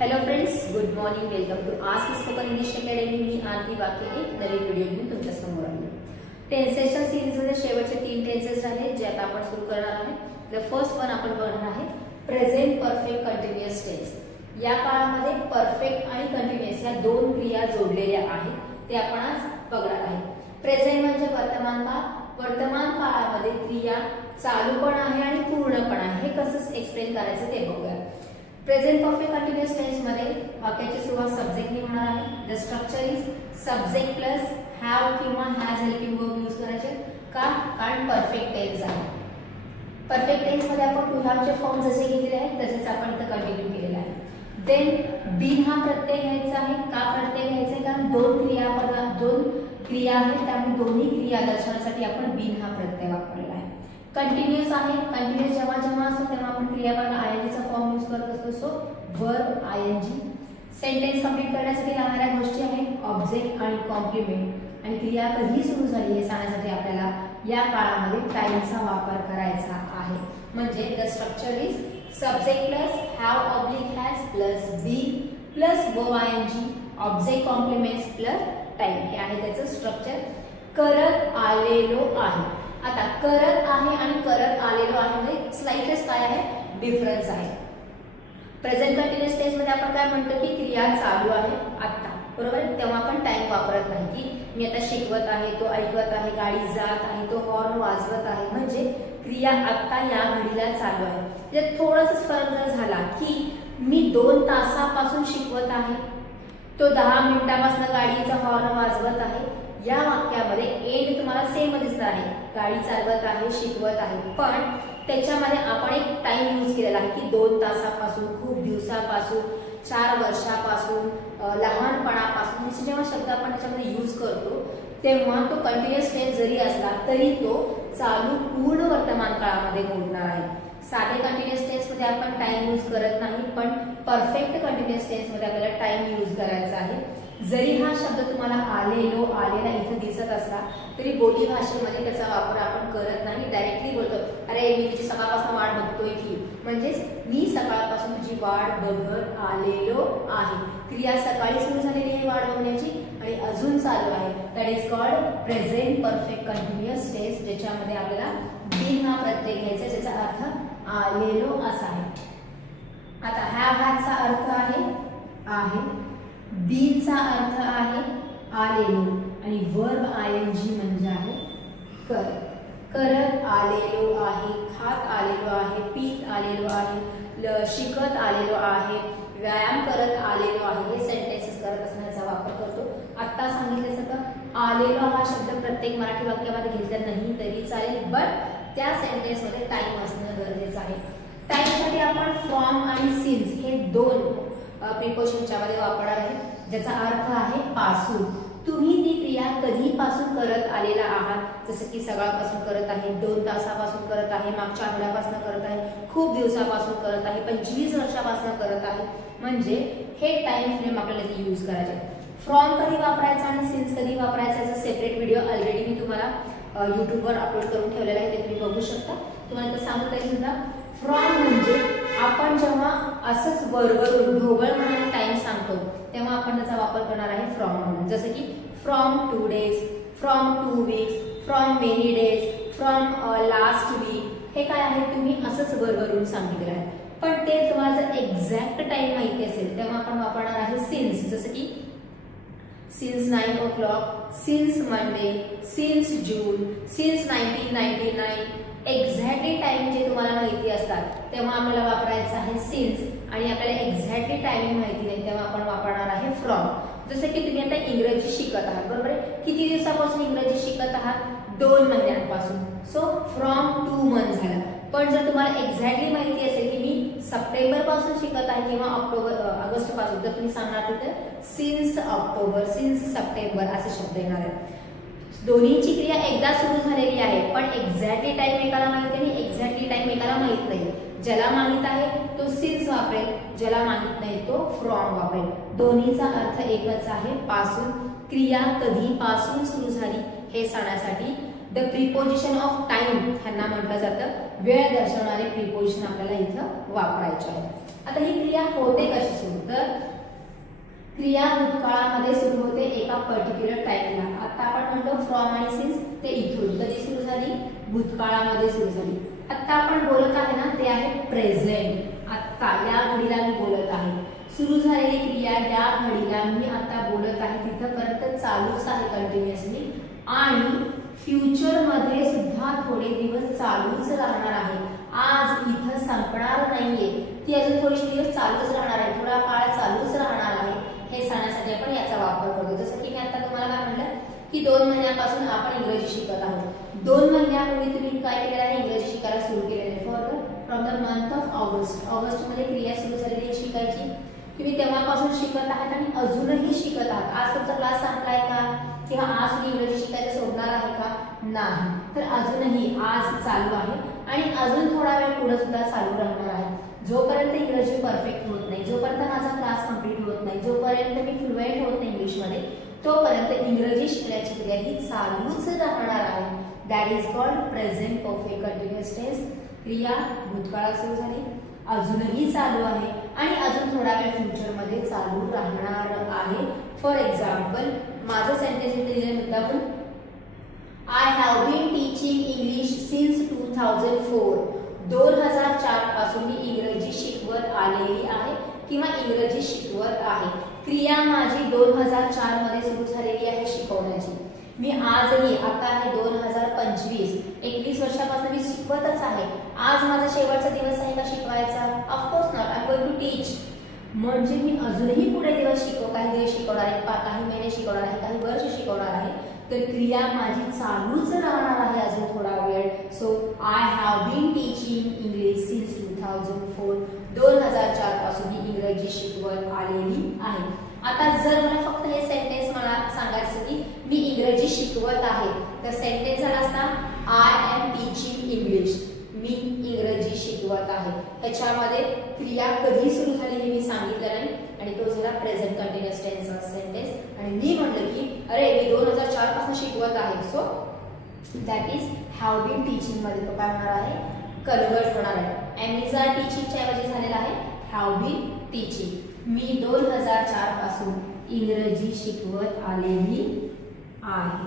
Hello friends, good morning. Welcome to ask spoken English academy. मी आरती वाके एक नवीन video घेऊन तुमच्या समोर आले. टेन्सेसच्या सीरीजमध्ये शेवटचे 3 टेन्सेस आहेत जे आता आपण सुरू करणार आहोत. द फर्स्ट वन आपण बघणार आहे प्रेझेंट परफेक्ट कंटिन्युअस टेन्स. या काळामध्ये परफेक्ट आणि कंटिन्युअस या दोन क्रिया जोडलेल्या आहेत, ते आपण आज बघणार आहोत. प्रेझेंट म्हणजे वर्तमान काळ. वर्तमान काळामध्ये क्रिया चालू पण आहे आणि पूर्ण पण आहे. हे कसं एक्सप्लेन करायचं ते बघूया. प्रेझेंट परफेक्ट कंटिन्युअस टेन्स मध्ये वाक्याची सुरुवात सब्जेक्टने होणार आहे. The structure is subject plus have किंवा हॅज हेल्पिंग वर्ब यूज करायचे. का? कारण परफेक्ट टेन्स आहे. परफेक्ट टेन्स मध्ये आपण टू हॅव चे फॉर्म जसे घेतलेले आहेत तसेच आपण इथे कंटिन्यू केलेला आहे. देन बीन हा प्रत्यय घ्यायचा आहे. का प्रत्यय घ्यायचा आहे? कारण दोन क्रिया आहेत, त्यामुळे दोन्ही क्रिया दर्शवण्यासाठी आपण बीन हा प्रत्यय वापरलेला आहे. कंटिन्युअस आहे. कंटिन्युअस जेव्हा असतो तेव्हा आपण क्रियापद आयएनजी चा फॉर्म यूज करत असतो. So verb आयएनजी. सेंटेन्स कंप्लीट करण्यासाठी लागणाऱ्या गोष्टी आहेत ऑब्जेक्ट आणि कॉम्प्लिमेंट. आणि क्रिया कधी सुरू झाली हे सांगण्यासाठी आपल्याला या काळामध्ये टाइमचा वापर करायचा आहे. म्हणजे the structure is subject plus have oblique has plus been plus verb ING object complements plus time. हे आहे त्याचं स्ट्रक्चर. करत आलेलो आहे. आता करत आहे आणि करत आलेलो आहे मध्ये स्लाइटच काय आहे? डिफरन्स आहे. प्रेझेंट कंटिन्युअस टेन्स मध्ये आपण काय म्हणतो की क्रिया चालू आहे आता, बरोबर. तेव्हा आपण टाइम वापरत नाही की मी आता शिकवत आहे, तो ऐकत आहे, गाडी जात आहे, तो हॉर्न वाजवत आहे. म्हणजे क्रिया आता या घडीला चालू आहे. म्हणजे थोडासा फरक जर झाला की मी 2 तासापासून शिकवत आहे, तो 10 मिनिटापासून गाडीचा हॉर्न वाजवत आहे. या वाक्यामध्ये एंड तुम्हाला सेम दिसणार आहे. गाडी चालवत आहे, शिकवत आहे, पण त्याच्यामध्ये आपण एक टाइम यूज केलेला आहे की 2 तासापासून, खूप दिवसापासून, 4 वर्षापासून, लहानपणापासून. हे जेव्हा शब्द आपण त्याच्यामध्ये यूज करतो तेव्हा तो कंटिन्युअस टेन्स जरी असला तरी तो चालू पूर्ण वर्तमान काळामध्ये मोडणार आहे. साधे कंटिन्युअस टेन्स मध्ये आपण टाइम यूज करत नाही, पण परफेक्ट कंटिन्युअस टेन्स मध्ये आपल्याला टाइम यूज करायचा आहे. जरी हा शब्द तुम्हाला आलेलो आलेला इथे दिसत असला तरी बोली भाषेमध्ये त्याचा वापर आपण करत नाही. डायरेक्टली बोलतो, अरे मी तुझी सकाळपासून वाट बघतोय की, म्हणजेच मी सकाळपासून तुझी वाट बघत आलेलो आहे. क्रिया सकाळी सुरू झालेली आहे वाट बघण्याची आणि अजून चालू आहे. That is called present perfect continuous tense, ज्याच्यामध्ये आपल्याला बीन हा प्रत्यय घ्यायचा ज्याचा अर्थ आलेलो असा आहे. आता हॅव चा अर्थ आहे, बीनचा अर्थ आहे आलेलो आणि वर्ब आयएनजी म्हणजे आहे करत. करत आलेलो आहे, खात आलेलो आहे, पीत आलेलो आहे, शिकत आलेलो आहे, व्यायाम करत आलेलो आहे. हे सेंटेन्सेस करत असण्याचा वापर करतो. आता सांगितलं सगळं आलेलो हा शब्द प्रत्येक मराठी वाक्यामध्ये घेतला नाही तरी चालेल, बट त्या सेंटेन्स मध्ये टाइम असणं गरजेचं आहे. टाइमसाठी आपण फ्रॉम आणि सिन्स हे 2 प्रिपोजिशनच्या मध्ये वापरणार आहे, ज्याचा अर्थ आहे पासून. तुम्ही ती क्रिया कधीपासून करत आलेला आहात, जसं की सकाळपासून करत आहे, 2 तासापासून करत आहे, मागच्या आठवड्यापासून करत आहे, खूप दिवसापासून करत आहे, 25 वर्षापासून करत आहे. म्हणजे हे टाइम फ्रेम आपल्याला यूज करायचे. फ्रॉम कधी वापरायचा आणि सिन्स कधी वापरायचा याचा सेपरेट व्हिडिओ ऑलरेडी मी तुम्हाला युट्यूबवर अपलोड करून ठेवलेला आहे, ते तुम्ही बघू शकता. तुम्हाला तर सांगू तरी सुद्धा फ्रॉम म्हणजे आपण जेव्हा असंच वरवरून ढोबळ म्हणून टाइम सांगतो तेव्हा आपण त्याचा वापर करणार आहे फ्रॉम म्हणून. जसं की from 2 days, from 2 weeks, from many days, from last week. हे काय आहे? तुम्ही असंच वरवरून सांगितलं आहे, पण ते तुम्हाला जर एक्झॅक्ट टाइम माहिती असेल तेव्हा आपण वापरणार आहे सिन्स. जसं की since 9 o'clock, since Monday, since June, since 1999. Exactly time जे तुम्हाला माहिती असतात तेव्हा आपल्याला वापरायचं आहे सिन्स, आणि आपल्याला एक्झॅक्टली टायमिंग माहिती नाही तेव्हा आपण वापरणार आहे फ्रॉम. जसं की तुम्ही आता इंग्रजी शिकत आहात, बरोबर आहे. किती दिवसापासून इंग्रजी शिकत आहात? 2 महिन्यांपासून. सो फ्रॉम 2 months झाला. पण जर तुम्हाला एक्झॅक्टली माहिती असेल की मी सप्टेंबर पासून शिकत आहे किंवा ऑगस्ट पासून, तर तुम्ही सांगणार तर सिन्स ऑक्टोबर, सिन्स सप्टेंबर असे शब्द येणार आहेत. दोन्हीची क्रिया एकदा सुरू झालेली आहे, पण एक्झॅक्टली टाइम एकाला माहित नाही, एक्झॅक्टली टाइम एकाला माहित नाही. ज्याला माहित आहे तो सिन्स वापरेल, ज्याला माहित नाही तो फ्रॉम वापरेल. दोन्हीचा अर्थ एकच आहे, पासून. क्रिया कधीपासून सुरू झाली हे सांगण्यासाठी द प्रिपोजिशन ऑफ टाइम ह्यांना म्हटलं जातं. वेळ दर्शवणारे प्रिपोजिशन आपल्याला इथं वापरायचे आहे. आता ही क्रिया होते कशी सुरू? तर क्रिया भूतकाळामध्ये सुरू होते एका पर्टिक्युलर टाइमला. आता आपण म्हणतो फ्रॉम आणि सिन्स ते इथून कधी सुरू झाली, भूतकाळामध्ये सुरू झाली. आता आपण बोलत आहे ना ते आहे प्रेझेंट. आता या घडीला मी बोलत आहे. सुरू झालेली क्रिया या घडीला मी आता बोलत आहे तिथपर्यंत चालूच आहे कंटिन्युअसली. आणि फ्युचर मध्ये सुद्धा थोडे दिवस चालूच राहणार आहे. आज इथं संपणार नाहीये, ती अजून थोडेसे दिवस चालूच राहणार आहे, थोडा काळ चालूच राहणार आहे. हे सांगण्यासाठी आपण याचा वापर करतो. जसं की मी आता तुम्हाला काय म्हटलं की 2 महिन्यापासून आपण इंग्रजी शिकत आहोत. 2 महिन्यापूर्वी तुम्ही काय केलेलं आहे, इंग्रजी शिकायला सुरू केलेलं आहे. From the month of August. August मध्ये क्रिया सुरू झालेली आहे शिकायची. तुम्ही तेव्हापासून शिकत आहात आणि अजूनही शिकत आहात. आज तुमचा क्लास संपलाय का, किंवा आज तुम्ही इंग्रजी शिकायला सोडणार आहे का, नाही. तर अजूनही आज चालू आहे आणि अजून थोडा वेळ पुढे सुद्धा चालू राहणार आहे. जोपर्यंत इंग्रजी परफेक्ट होत नाही, जोपर्यंत माझा क्लास कंप्लीट होत नाही, जोपर्यंत मी फ्लुएंट होत नाही इंग्लिशमध्ये, तोपर्यंत इंग्रजी शिकण्याची क्रिया ही चालूच राहणार आहे. That is called present perfect continuous tense. क्रिया भूतकाळात सुरू झाली, अजूनही चालू आहे आणि अजून थोडा वेळ फ्युचर मध्ये चालू राहणार आहे. फॉर एक्झाम्पल माझं सेंटेन्स इथे दिलं मुद्दामून, I have been teaching English since 2004. 2004 पासून मी इंग्रजी शिकवत आलेली आहे किंवा इंग्रजी शिकवत आहे. क्रिया माझी 2004 मध्ये सुरू झालेली आहे शिकवण्याची. मी आजही, आता आहे 2025, 21 वर्षापासून मी शिकवतच आहे. आज माझा शेवटचा दिवस आहे का शिकवायचा? Of course not. I am going to teach. म्हणजे मी अजूनही पुढे दिवस काही दिवस शिकवणार आहे, काही महिने शिकवणार आहे, काही वर्ष शिकवणार आहे. तर क्रिया माझी चालूच राहणार आहे अजून थोडा वेळ. So I have been teaching English since 2004. 2004 पासून मी इंग्रजी शिकवत आलेली आहे. आता जर मला फक्त हे सेंटेन्स मला सांगायचं की मी इंग्रजी शिकवत आहे, तर सेंटेन्स झाला असता आय एम टीचिंग इंग्लिश. मी इंग्रजी शिकवत आहे. ह्याच्यामध्ये क्रिया कधी सुरू झाली हे मी सांगितलं नाही आणि तो झाला प्रेझेंट कंटिन्युअस टेन्सचा सेंटेन्स. आणि मी म्हटलं की अरे मी 2004 पासून शिकवत आहे. So that is have been teaching मध्ये तो काय होणार आहे, कन्वर्ट होणार आहे. एम इज आर टीचिंगच्या ऐवजी झालेला आहे हॅव बीन टीचिंग. मी 2004 पासून इंग्रजी शिकवत आलेली आहे.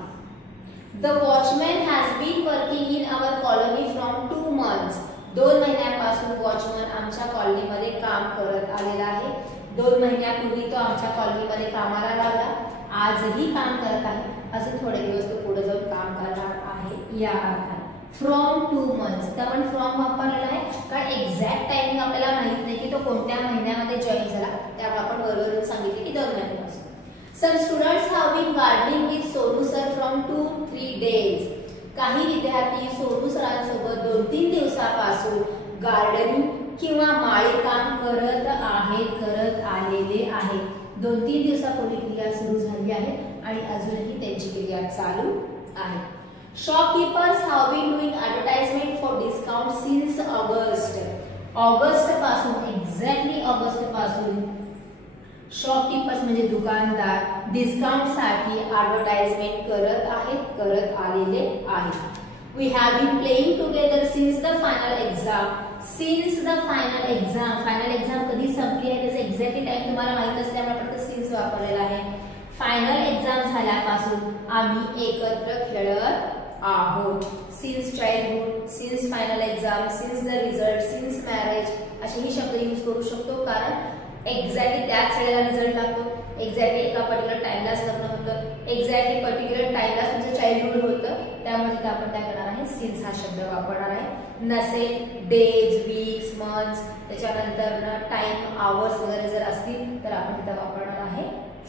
The watchman has been working in our colony from 2 months. 2 महिन्यापासून वॉचमन आमच्या कॉलनीमध्ये काम करत आलेला आहे. 2 महिन्यापूर्वी तो आमच्या कॉलनीमध्ये कामाला लागला. आजही काम करत आहे. अजून थोडे दिवस तो पुढे जाऊन काम करणार आहे या अर्थाने. From 2 months. तर आपण फ्रॉम वापरलेला आहे कारण एक्झॅक्ट टाइमिंग आपल्याला माहित नाही की तो कोणत्या महिन्यामध्ये जॉईन झाला. त्यामुळे आपण बरोबर सांगितले की 2 महिन्यापासून. Some students have been gardening with Sonu sir from 2-3 days. काही विद्यार्थी सोनू सरांसोबत 2-3 दिवसापासून गार्डनिंग किंवा माळीकाम करत आलेले आहेत. 2-3 दिवसापूर्वी क्रिया सुरू झाली आहे आणि अजूनही त्यांची क्रिया चालू आहे. Shopkeepers have been doing advertisement for discount since August. August पासून, एक्झॅक्टली ऑगस्ट पासून शॉपकीपर्स म्हणजे दुकानदार डिस्काउंट साठी ऍडव्हर्टाइजमेंट करत आलेले आहेत. We have been playing together since the final exam. Since the final exam. Final exam कधी संपली आहे त्याचा एक्झॅक्टली टाइम तुम्हाला माहित असल्यामुळे फक्त सिन्स वापरलेला आहे. फायनल एक्झाम झाल्यापासून आम्ही एकत्र खेळत आहोत. Since childhood, since final exam, since the result, since marriage असेही शब्द यूज करू शकतो कारण एक्झॅक्टली त्याच वेळेला रिझल्ट लागतो. एक्झॅक्टली एका पर्टिक्युलर टाइमलाच लग्न होतं. एक्झॅक्टली पर्टिक्युलर टाइमला तुमचं चाइल्डहुड होतं. त्यामुळे तिथे आपण काय करणार आहे, सिन्स हा शब्द वापरणार आहे. नसेल डेज, वीक्स, मंथ्स, त्याच्यानंतर टाइम, आवर्स वगैरे जर असतील तर आपण तिथे वापरणार आहे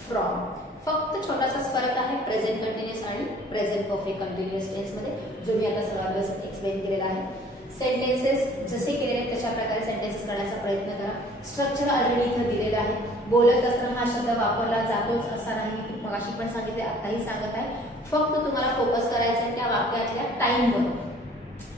फ्रॉम. फक्त छोटासाच फरक आहे प्रेझेंट कंटिन्युअस आणि प्रेझेंट परफेक्ट कंटिन्युअस टेन्स मध्ये, जो मी आता सर्वांना एक्सप्लेन केलेला आहे. सेंटेन्सेस जसे केलेले आहेत तशा प्रकारे सेंटेन्सेस करण्याचा प्रयत्न करा. स्ट्रक्चर ऑलरेडी इथे दिलेलं आहे. बोलत असताना हा शब्द वापरला जातोच असा नाही. मी मगाशी पण सांगितले, आताही सांगत आहे. फक्त तुम्हाला फोकस करायचा आहे त्या वाक्यातल्या टाइमवर.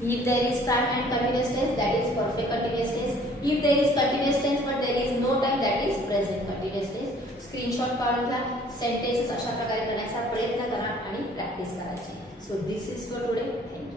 If there is time and continuous tense, that is perfect continuous tense. If there is continuous tense but there is no time, that is present continuous tense. Screenshot काढून घ्या. सेंटेन्सेस अशा प्रकारे करण्याचा प्रयत्न करा आणि प्रॅक्टिस करायची. So this is for today. Thank you.